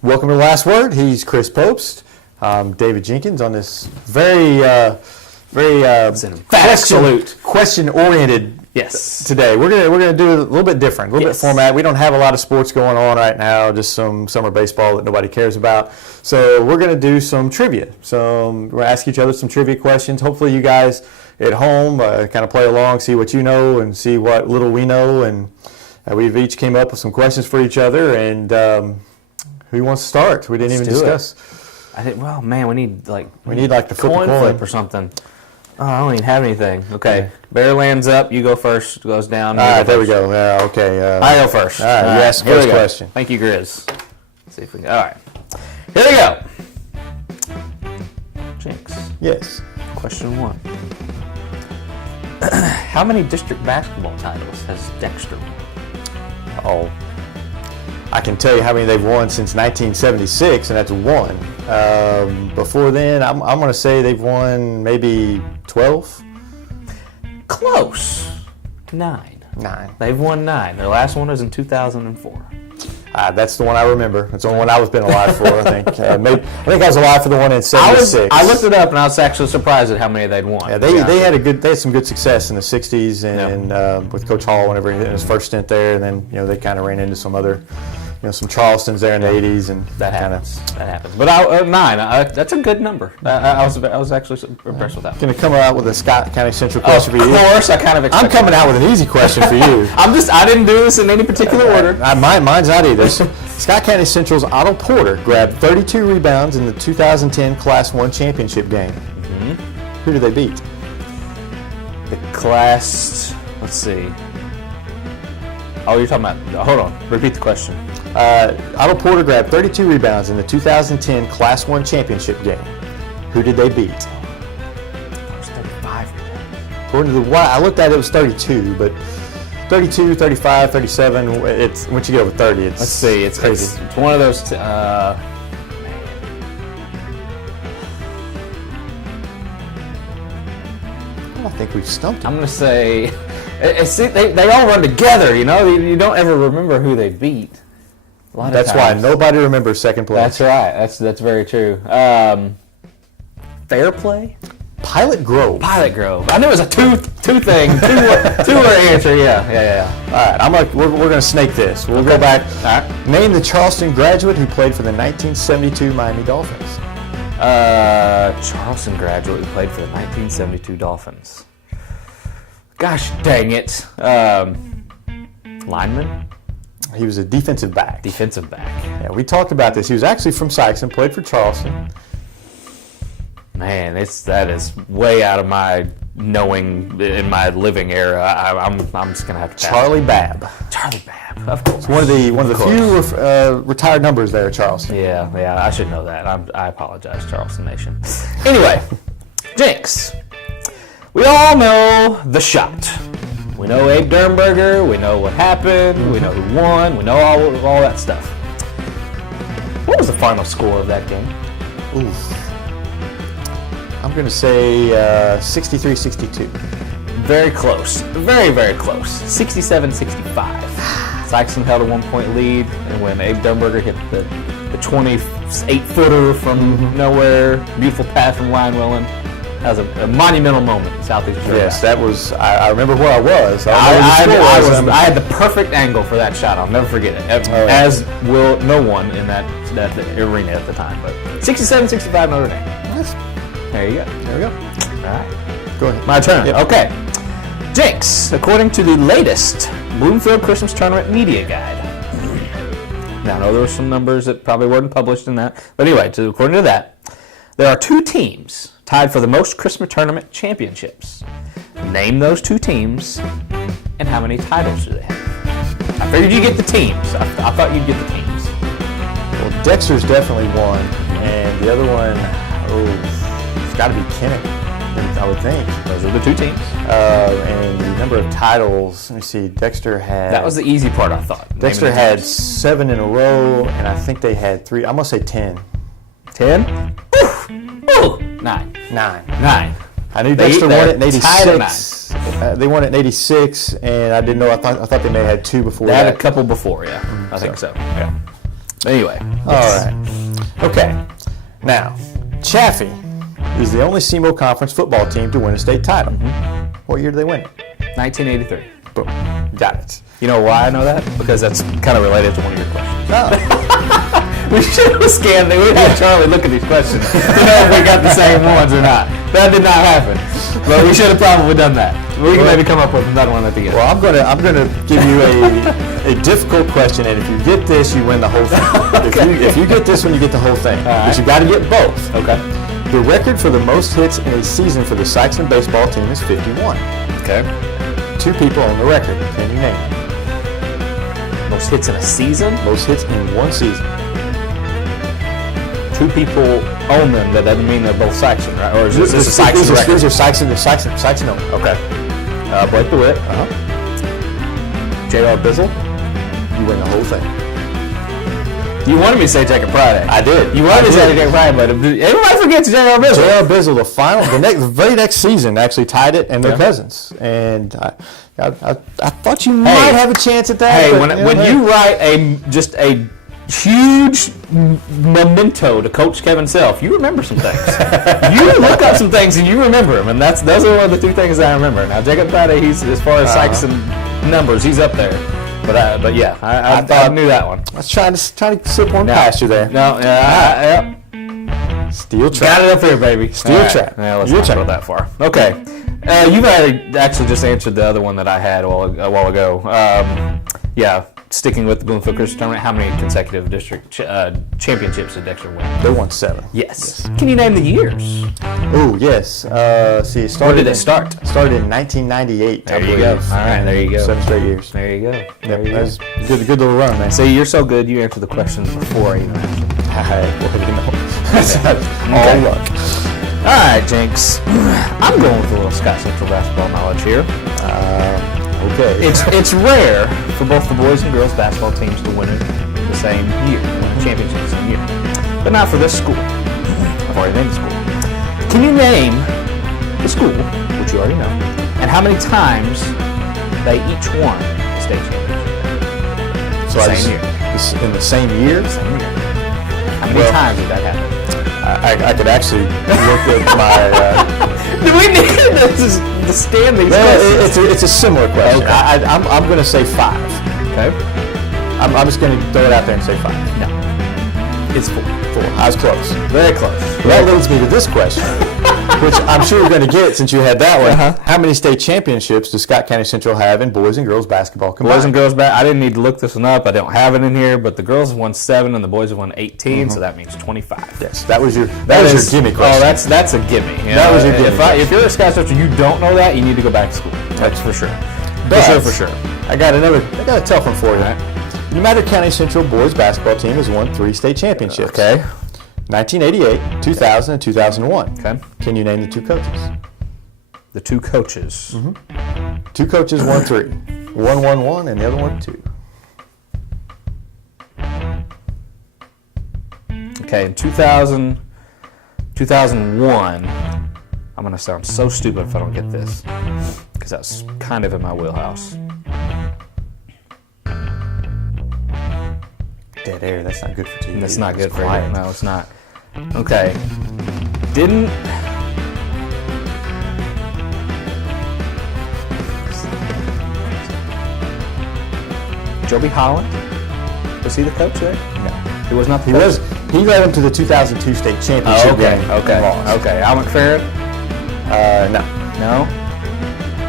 Welcome to The Last Word. He's Chris Popst. David Jenkins on this very question-oriented today. We're gonna do it a little bit different, a little bit format. We don't have a lot of sports going on right now, just some summer baseball that nobody cares about. So we're gonna do some trivia. So we're gonna ask each other some trivia questions. Hopefully you guys at home kind of play along, see what you know and see what little we know, and we've each came up with some questions for each other. And who wants to start? We didn't even discuss. We need like the coin flip or something. Oh, I don't even have anything. Okay, bear lands up. You go first. Goes down. All right, there we go. Okay. I go first. All right, you ask the first question. Thank you, Grizz. Let's see if we can. All right, here we go. Jinx. Yes. Question 1. How many district basketball titles has Dexter won? Oh, I can tell you how many they've won since 1976, and that's 1. Before then, I'm going to say they've won maybe 12? Close. 9. 9. They've won 9. Their last one was in 2004. That's the one I remember. That's the only one I was been alive for, I think. I think I was alive for the one in 76. I looked it up, and I was actually surprised at how many they'd won. Yeah, they had some good success in the 60s and with Coach Hall whenever he did his first stint there, and then they kind of ran into some other, some Charlestons there in the 80s, and that happens. But 9, that's a good number. I was actually impressed with that. Going to come out with a Scott County Central question for you. Of course, I kind of expected. I'm coming out with an easy question for you. I didn't do this in any particular order. Mine's not either. Scott County Central's Otto Porter grabbed 32 rebounds in the 2010 Class 1 championship game. Mm-hmm. Who did they beat? Let's see. Oh, you're talking about, hold on, repeat the question. Otto Porter grabbed 32 rebounds in the 2010 Class 1 championship game. Who did they beat? It was 35 rebounds. According to I looked at it, was 32, but 32, 35, 37, once you get over 30, it's Let's see, it's crazy. It's one of those, I think we've stumped him. I'm going to say, they all run together, you don't ever remember who they beat. That's why nobody remembers second place. That's right, that's very true. Fair Play? Pilot Grove. I knew it was a two thing, two-word answer. Yeah. All right, we're gonna snake this. We'll go back. All right. Name the Charleston graduate who played for the 1972 Miami Dolphins. Charleston graduate who played for the 1972 Dolphins. Gosh dang it. Lineman. He was a defensive back. Yeah, we talked about this. He was actually from Sykes and played for Charleston. Man, that is way out of my knowing in my living era. I'm just gonna have to pass. Charlie Babb, of course. It's one of the few retired numbers there at Charleston. Yeah, I should know that. I apologize, Charleston Nation. Anyway, Jinx. We all know the shot. We know Abe Dernberger. We know what happened. Mm-hmm. We know who won. We know all that stuff. What was the final score of that game? Oof. I'm going to say 63-62. Very close. Very, very close. 67-65. Sykeston held a 1-point lead, and when Abe Dernberger hit the 28-footer from nowhere, beautiful pass from Ryan Willen, that was a monumental moment in Southeast Missouri. Yes, that was. I remember where I was. I had the perfect angle for that shot. I'll never forget it. As will no one in that arena at the time. But 67-65 Notre Dame. Yes. There you go. All right. Go ahead. My turn. Yep. Okay. Jinx, according to the latest Bloomfield Christmas Tournament Media Guide. Now, I know there were some numbers that probably weren't published in that. But anyway, according to that, there are 2 teams tied for the most Christmas Tournament championships. Name those 2 teams, and how many titles do they have? I figured you'd get the teams. I thought you'd get the teams. Well, Dexter's definitely one, and the other one, it's got to be Kennet, I would think. Those are the 2 teams. And the number of titles, let me see, Dexter had... That was the easy part, I thought. Dexter had 7 in a row, and I think they had 3. I'm going to say 10. 10? Ooh! 9. I knew Dexter won it in 86. They won it in 86, and I didn't know. I thought they may have had 2 before They that. had a couple before, yeah. I think so. Yeah. Anyway. All right. Okay. Now, Chaffee is the only SEMO Conference football team to win a state title. What year did they win it? 1983. Boom. Got it. You know why I know that? Because that's kind of related to one of your questions. Oh. We should have scanned it. We had Charlie look at these questions to know if we got the same ones or not. That did not happen. But we should have probably done that. We can maybe come up with another one at the end. Well, I'm gonna give you a difficult question, and if you get this, you win the whole thing. Okay. If you get this one, you get the whole thing. Right. But you got to get both. Okay. The record for the most hits in a season for the Sykeston baseball team is 51. Okay. 2 people on the record. Can you name them? Most hits in a season? Most hits in one season. 2 people own them. That doesn't mean they're both Sykeston, right? Or is this a Sykeston record? These are Sykeston only. Okay. Blake DeWitt. J.R. Bizzle. You win the whole thing. You wanted me to say Jacob Friday. I did. You wanted me to say Jacob Friday, but everybody forgets J.R. Bizzle. J.R. Bizzle, the very next season, actually tied it, and they're cousins. And I thought you might have a chance at that. Hey, but, when you write just a huge memento to Coach Kevin Self, you remember some things. You look up some things and you remember them, and those are one of the 2 things I remember. Now, Jacob Friday, he's as far as Sykeston numbers, he's up there. But yeah, I thought I knew that one. I was trying to slip one past you there. No, yeah. Steel trap. Got it up here, baby. Steel trap. Yeah, let's not go that far. Okay. You've actually just answered the other one that I had a while ago. Yeah, sticking with the Bloomfield Christian Tournament, how many consecutive district championships did Dexter win? They won 7. Yes. Can you name the years? Oh, yes. See, Where did it start? Started in 1998. There you go. All right, there you go. 7 straight years. There you go. Yep, that was good little run, man. See, you're so good, you answered the questions before I even asked them. That's all luck. All right, Jinx. I'm going with a little Scott Central basketball knowledge here. Okay. It's rare for both the boys and girls basketball teams to win it the same year, win a championship the same year. But not for this school. I've already named the school. Can you name the school, which you already know, and how many times they each won the state championship? So same year. In the same year? Same year. How many times did that happen? I could actually look at my... Do we need to stand these questions? It's a similar question. Okay. I'm going to say 5. Okay. I'm just going to throw it out there and say 5. No. It's 4. I was close. Very close. That leads me to this question, which I'm sure you're going to get since you had that one. How many state championships does Scott County Central have in boys and girls basketball combined? Boys and girls I didn't need to look this one up. I don't have it in here, but the girls have won 7 and the boys have won 18, so that means 25. Yes, that was your gimme question. Oh, that's a gimme. That was your gimme. If you're a Scott Central, you don't know that, you need to go back to school. That's for sure. For sure. I got a tough one for you. Right. Pneumatic County Central boys basketball team has won 3 state championships. Okay. 1988, 2000, and 2001. Okay. Can you name the 2 coaches? The 2 coaches. 2 coaches won 3. One won 1, and the other one 2. Okay, in 2001, I'm going to sound so stupid if I don't get this, because that's kind of in my wheelhouse. Dead air, that's not good for TV. That's not good for you. No, it's not. Okay. Didn't... Joby Holland? Was he the coach there? No. He was not the He coach? was. He led them to the 2002 state championship game. Okay. Al McFerrin? No. No?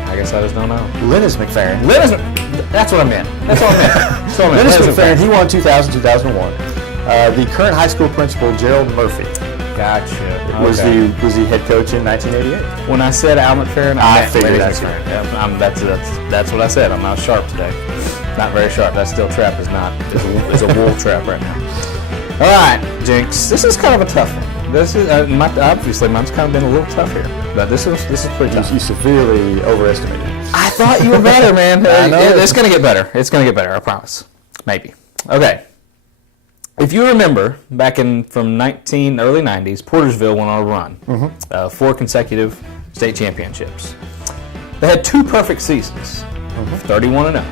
I guess I just don't know. Lennis McFerrin. That's what I meant. Lennis McFerrin, he won 2000, 2001. The current high school principal, Gerald Murphy, Gotcha. was the head coach in 1988. When I said Al McFerrin, I figured Lennis that's McFerrin. That's what I said. I'm not sharp today. Not very sharp. That steel trap is a wool trap right now. All right, Jinx. This is kind of a tough one. This is obviously mine's kind of been a little tough here, but this is pretty tough. You severely overestimated it. I thought you were better, man. I know. It's gonna get better. It's gonna get better. I promise. Maybe. Okay. If you remember, back from early 90s, Portersville went on a run. 4 consecutive state championships. They had 2 perfect seasons, 31-0.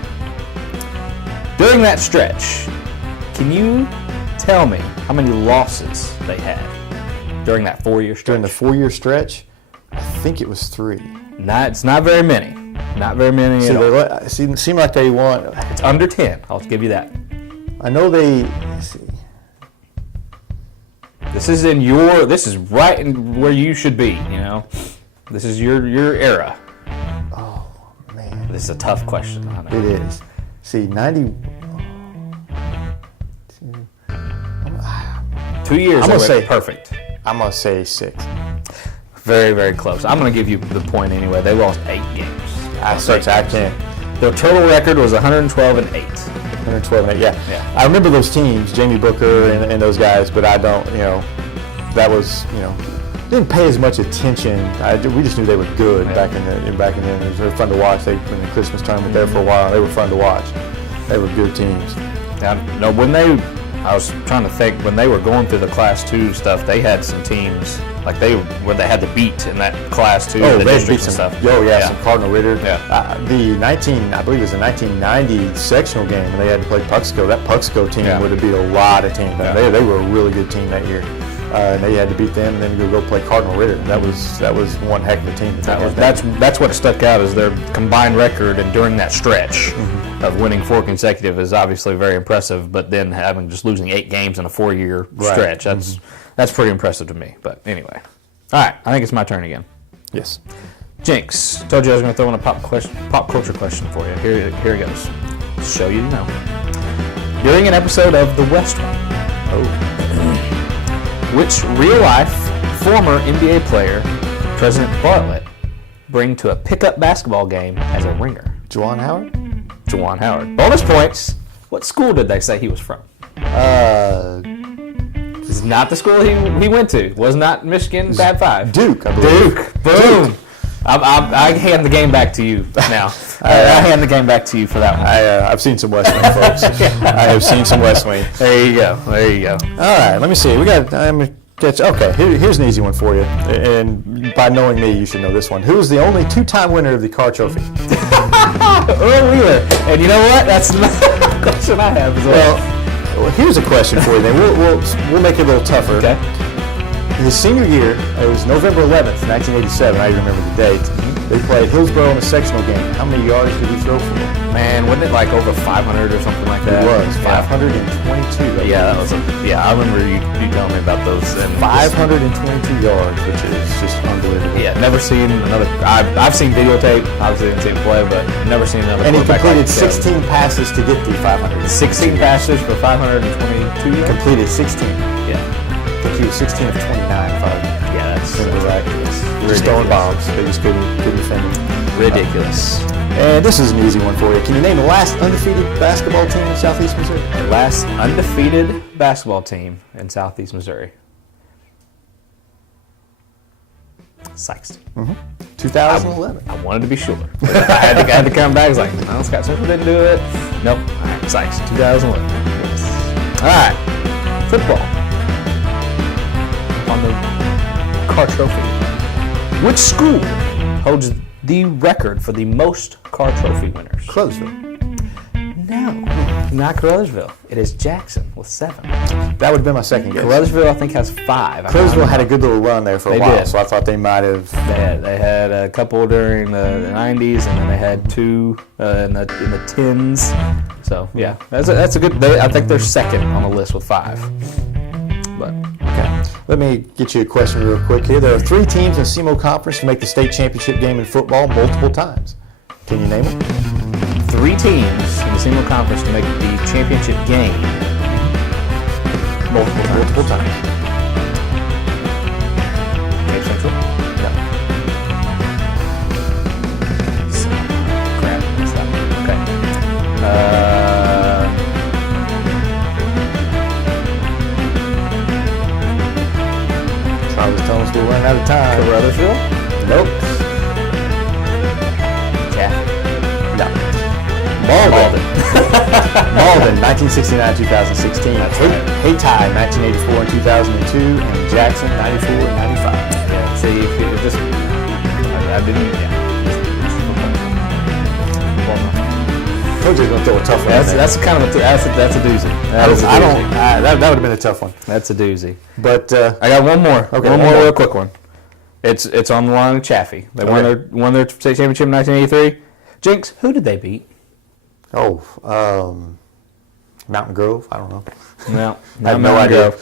During that stretch, can you tell me how many losses they had during that 4-year stretch. During the 4-year stretch, I think it was 3. It's not very many. Not very many at all. It seemed like they won. It's under 10. I'll give you that. I know they. Let's see. This is right in where you should be. This is your era. Oh man, this is a tough question. I know. It is. See, 90. 2 years. I'm gonna say perfect. I'm gonna say 6. Very, very close. I'm gonna give you the point anyway. They lost 8 games. I can't. Their total record was 112-8. 112-8. Yeah. I remember those teams, Jamie Booker and those guys, but I don't. That was didn't pay as much attention. We just knew they were good back in then. It was fun to watch. They in the Christmas tournament there for a while. They were fun to watch. They were good teams. I was trying to think when they were going through the Class 2 stuff. They had some teams where they had to beat in that Class 2. Oh, the they districts beat and some stuff. some Cardinal Ritter. Yeah. I believe it was the 1990 sectional game when they had to play Puxco. That Puxco team would have beat a lot of teams. Yeah. They were a really good team that year. And they had to beat them, and then go play Cardinal Ritter. That was one heck of a team. That's what stuck out is their combined record, and during that stretch of winning 4 consecutive is obviously very impressive. But then losing 8 games in a 4-year stretch, that's pretty impressive to me. But anyway, all right, I think it's my turn again. Yes. Jinx, told you I was going to throw in a pop culture question for you. Here it goes. Show you know. During an episode of The West Wing, which real-life former NBA player did President Bartlett bring to a pickup basketball game as a ringer? Juwan Howard? Juwan Howard. Bonus points. What school did they say he was from? This is not the school he went to. Was not Michigan Fab 5. Duke, I believe. Duke. Boom. I hand the game back to you now. I hand the game back to you for that one. I've seen some West Wing, folks. I have seen some West Wing. There you go. All right, let me see. Okay, here's an easy one for you. And by knowing me, you should know this one. Who is the only 2-time winner of the Carr Trophy? Earl Wheeler. And you know what? That's another question I have as well. Well, here's a question for you then. We'll make it a little tougher. Okay. His senior year, it was November 11th, 1987. I remember the date. They played Hillsborough in a sectional game. How many yards did he throw for? Man, wasn't it like over 500 or something like that? It was 522. Yeah, that was. I remember you telling me about those. And 522 yards, which is just unbelievable. Yeah, never seen another. I've seen videotape. Obviously, didn't see him play, but never seen another. And he completed 16 passes to get the 500. 16 passes for 522 yards. Completed 16. Yeah. I think he was 16 of 29. That's miraculous. Just throwing bombs. They just couldn't defend him. Ridiculous. And this is an easy one for you. Can you name the last undefeated basketball team in Southeast Missouri? The last undefeated basketball team in Southeast Missouri. Sykes. 2011. I wanted to be sure. I had to come back. I was like, no, Scott Central didn't do it. Nope. All right, Sykes. 2011. Yes. All right. Football. On the Carr Trophy. Which school holds the record for the most Carr Trophy winners? Crothersville. No, not Crothersville. It is Jackson with 7. That would have been my second guess. Crothersville, I think, has 5. Crothersville had a good little run there for a while, so I thought they might have. They had a couple during the 90s, and then they had 2 in the 10s. So yeah, that's a good. I think they're second on the list with 5. But okay. Let me get you a question real quick here. There are 3 teams in the SEMO Conference to make the state championship game in football multiple times. Can you name them? 3 teams in the SEMO Conference to make the championship game multiple times. Cape Central? No. Crap. Okay. Charles Thomas will run out of time. Crothersville? Nope. Yeah. No. Malden. Malden, 1969-2016. That's right. Hayti, 1984 and 2002, and Jackson, 94 and 95. Yeah. See, if you just, I didn't. Yeah. told you I was going to throw a tough one. That's kind of that's a doozy. That would have been a tough one. That's a doozy. But I got one more. Okay, one more real quick one. It's on the line of Chaffee. They won their state championship in 1983. Jinx, who did they beat? Mountain Grove. I don't know. No, I have no idea.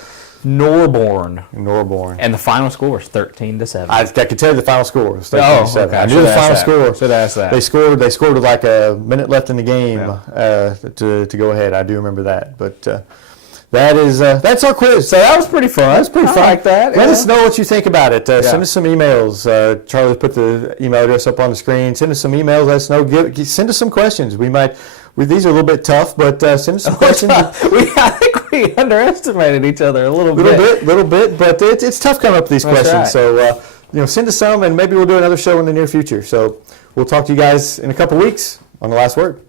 Norborn. And the final score was 13-7. I could tell you the final score was 13-7. Okay. I knew the final score. Should ask that. They scored with like a minute left in the game to go ahead. I do remember that. But that's our quiz. So that was pretty fun. That was pretty fun. I like that. Let us know what you think about it. Send us some emails. Charlie put the email address up on the screen. Send us some emails. Let us know. Send us some questions. These are a little bit tough, but send us some questions. I think we underestimated each other a little bit, but it's tough coming up with these questions. Right. So send us some, and maybe we'll do another show in the near future. So we'll talk to you guys in a couple weeks on The Last Word.